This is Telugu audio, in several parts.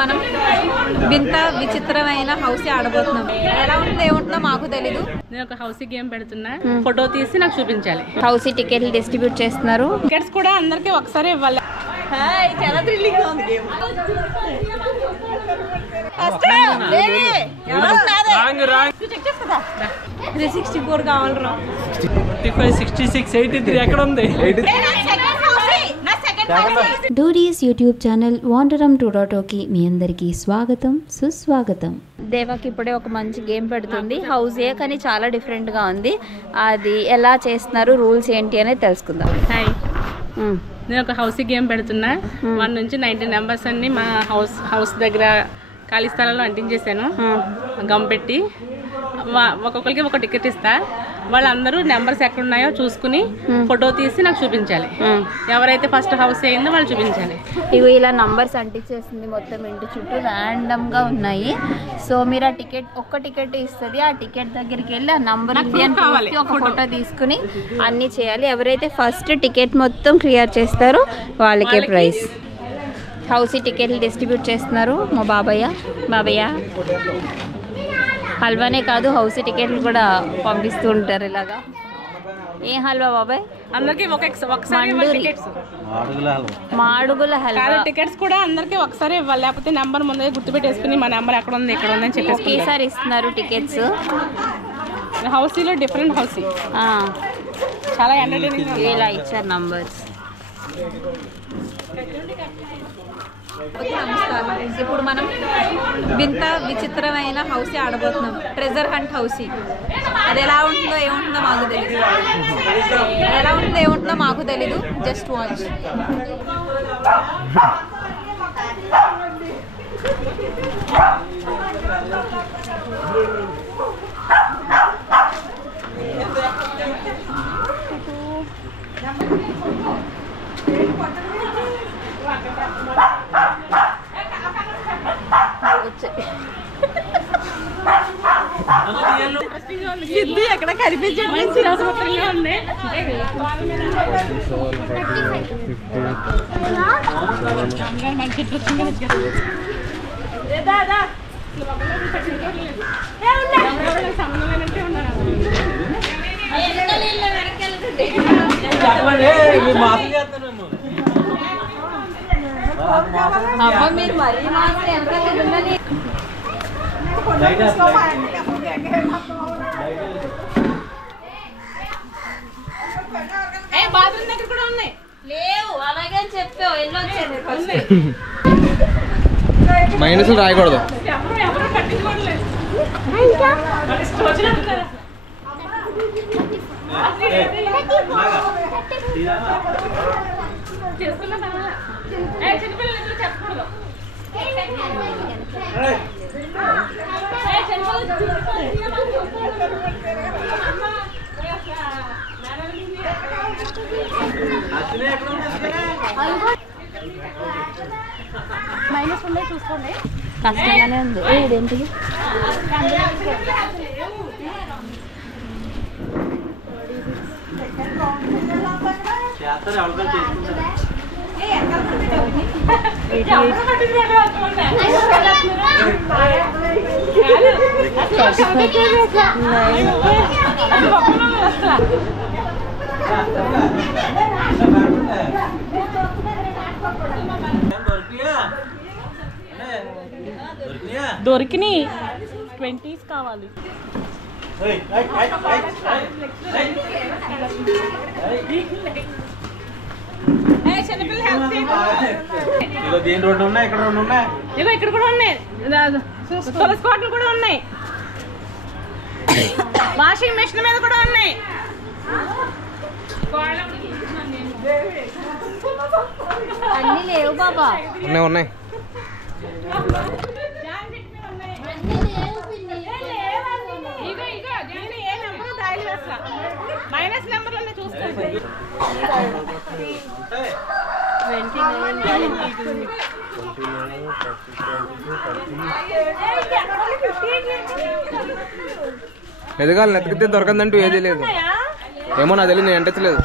మనం వింత విచిత్రమైన హౌసీ ఆడబోతున్నాం. ఎలా ఉంటుందో ఏముంటుందో మాకు తెలీదు. నేను ఒక హౌసీ గేమ్ పెడుతున్నా, ఫోటో తీసి నాకు చూపించాలి. హౌసీ టికెట్లు డిస్ట్రిబ్యూట్ చేస్తున్నారు. టికెట్స్ కూడా అందరికి ఒకసారి ఇవ్వాలి. చాలా థ్రిల్లింగ్ గా ఉంది గేమ్. 364 కావాలరా. 65, 66, 83 ఎక్కడ ఉంది? డూడీస్ యూట్యూబ్ ఛానల్ వాండరమ్ 2.0కి మీ అందరికీ స్వాగతం సుస్వాగతం. దేవాకి ఇప్పుడే ఒక మంచి గేమ్ పెడుతుంది. హౌసే కానీ చాలా డిఫరెంట్గా ఉంది. అది ఎలా చేస్తున్నారు, రూల్స్ ఏంటి అనేది తెలుసుకుందాం. హాయ్, నేను ఒక హౌసీ గేమ్ పెడుతున్నా. 1 నుంచి 90 నెంబర్స్ అన్ని మా హౌస్ దగ్గర ఖాళీ స్థలాల్లో అంటించేసాను గమ్ పెట్టి. ఒక్కొక్కరికి ఒక టికెట్ ఇస్తా. వాళ్ళందరూ నెంబర్స్ ఎక్కడున్నాయో చూసుకుని ఫోటో తీసి నాకు చూపించాలి. ఎవరైతే ఫస్ట్ హౌస్ అయిందో వాళ్ళు చూపించాలి. ఇవి ఇలా నంబర్స్ అంటించేసింది మొత్తం ఇంటి చుట్టూ ర్యాండమ్ గా ఉన్నాయి. సో మీరు ఆ టికెట్ ఒక్క టికెట్ ఇస్తుంది. ఆ టికెట్ దగ్గరికి వెళ్ళి ఆ నంబర్ ఒక ఫోటో తీసుకుని అన్ని చేయాలి. ఎవరైతే ఫస్ట్ టికెట్ మొత్తం క్లియర్ చేస్తారో వాళ్ళకే ప్రైజ్. హౌసీ టికెట్లు డిస్ట్రిబ్యూట్ చేస్తున్నారు మా బాబయ్య. హల్వానే కాదు, హౌసీ టికెట్లు కూడా పంపిస్తూ ఉంటారు. ఇలాగా ఏ హల్వా బాబాయ్? అందరికి మాడుగుల హల్వా. టికెట్స్ కూడా అందరికి ఒకసారి ఇవ్వాలి, లేకపోతే నెంబర్ ముందే గుర్తుపెట్టేసుకుని మా నెంబర్ ఎక్కడ ఉంది ఇక్కడ ఉందని చెప్పేసి ఒకేసారి ఇస్తున్నారు టికెట్స్. హౌసీలో డిఫరెంట్ హౌసీ చాలా ఎంటర్టైనింగ్. ఇలా ఇచ్చారు నంబర్స్. ఇప్పుడు మనం వింత విచిత్రమైన హౌసీ ఆడబోతున్నాం. Treasure hunt housie. అది ఎలా ఉంటుందో ఏముంటుందో మాకు తెలీదు. Just watch. ఎక్కడ కనిపించే ఉంది. మీరు మరీ మాత్రం ఎంత ఉందని బాత్రూమ్ దగ్గర కూడా ఉన్నాయి. లేవు అలాగే చెప్పావు. వెళ్ళొచ్చాను. మైనస్ రాయకూడదు. ఎవరు పట్టించుకోవట్లేదు. చిన్నపిల్లలు చెప్పకూడదు. మైనస్ ఉండే చూసుకోండి. కష్టంగానే ఉంది. ఇదేంటి? దొరికినాయి. 20s కావాలి. ఇక్కడ కూడా ఉన్నాయి. తులసికోటలు కూడా ఉన్నాయి. వాషింగ్ మెషిన్ మీద కూడా ఉన్నాయి. అన్ని లేవు బాబా. ఉన్నాయి. మైనస్ నెంబర్లోనే చూసుకోండి. ఎదగాలి నెతికితే దొరకందంటూ ఏదీ లేదు. ఏమో నాకు తెలియదు, నేను ఎంటలేదు.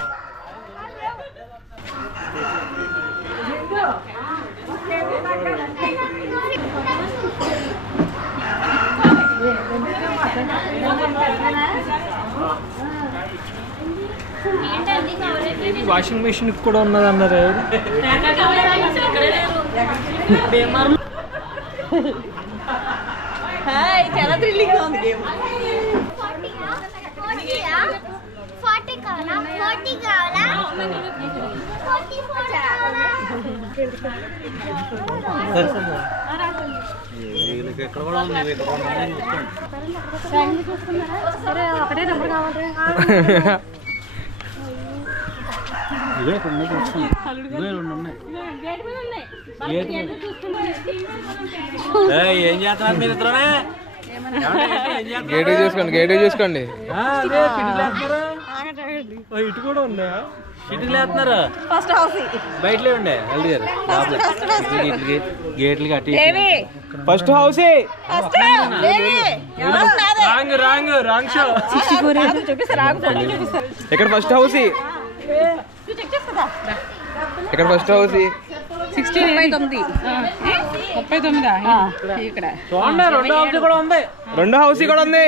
వాషింగ్ మెషిన్ కూడా ఉన్నది అన్నారు. చాలా థ్రిల్లింగ్ ఉంది గేమ్. ఒకటే నెంబర్ కావాలి. ఏం చేస్తున్నారు మీరు ఇద్దరునే? గేట్ చూసుకోండి. ఇటు కూడా ఉందా? ఇటు లేస్తున్నారు. ఫస్ట్ హౌస్ బయటలే ఉండే గేట్లు కట్టి. First house wrong show. ఇక్కడ ఫస్ట్ హౌస్ ఇక్కడ ఫస్ట్ హౌస్ 39 ఇక్కడ చూడండి రెండో హౌస్ కూడా ఉంది.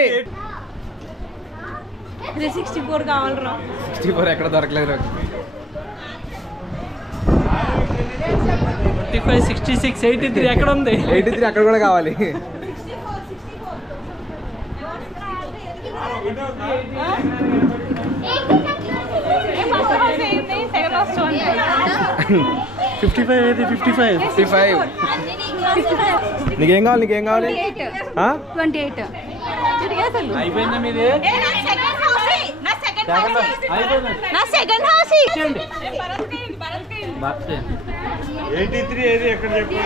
64 కావాలరా. 64 ఎక్కడ దొరకలేదు. 55, 66, 83 ఎక్కడ ఉంది? 83 అక్కడ కూడా కావాలి. 55 55. నీకేం కావాలి? 28. అయిపోయిందా మీది? నా సెకండ్ హౌస్ 83 ఏది ఎక్కడ చెప్పండి.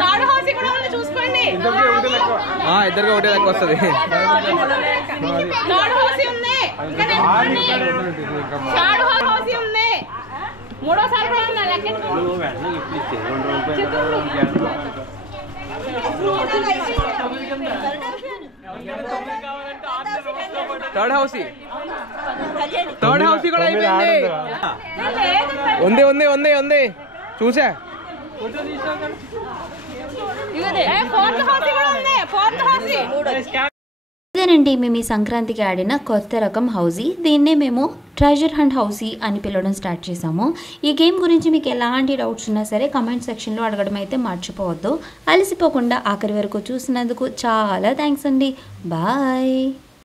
థర్డ్ హౌస్ కూడా ఉంది చూసుకోండి. ఇద్దరికి ఒకటే లెక్క వస్తుంది. థర్డ్ హౌస్ ఉంది. థర్డ్ హౌస్ ఉంది. మూడోసారి కూడా ఉంది. థర్డ్ హౌస్ కూడా అయిపోయింది. ఉంది చూసా. ఇదేనండి మేము ఈ సంక్రాంతికి ఆడిన కొత్త రకం హౌసీ. దీన్నే మేము ట్రెజర్ హంట్ హౌసీ అని పిలవడం స్టార్ట్ చేసాము. ఈ గేమ్ గురించి మీకు ఎలాంటి డౌట్స్ ఉన్నా సరే కమెంట్ సెక్షన్లో అడగడం అయితే మర్చిపోవద్దు. అలసిపోకుండా ఆఖరి వరకు చూసినందుకు చాలా థ్యాంక్స్ అండి. బాయ్.